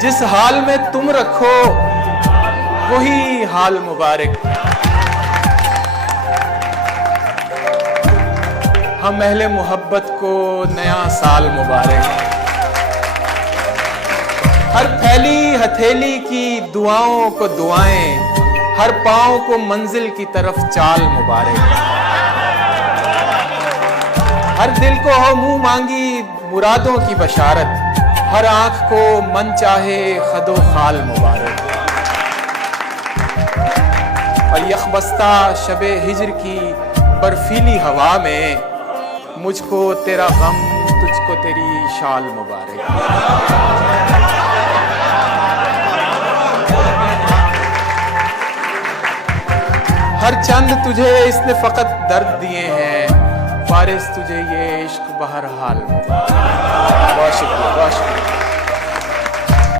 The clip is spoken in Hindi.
जिस हाल में तुम रखो वही हाल मुबारक। हम अहले मोहब्बत को नया साल मुबारक। हर फैली हथेली की दुआओं को दुआएं, हर पांव को मंजिल की तरफ चाल मुबारक। हर दिल को हो मुंह मांगी मुरादों की बशारत, हर आंख को मन चाहे खदो खाल मुबारक। और यखबस्ता शबे हिज्र की बर्फीली हवा में, मुझको तेरा गम तुझको तेरी शाल मुबारक। हर चंद तुझे इसने फकत दर्द दिए हैं, वारिस तुझे ये इश्क बहरहाल मुबारक। बहुत शुक्रिया, बहुत शुक्रिया।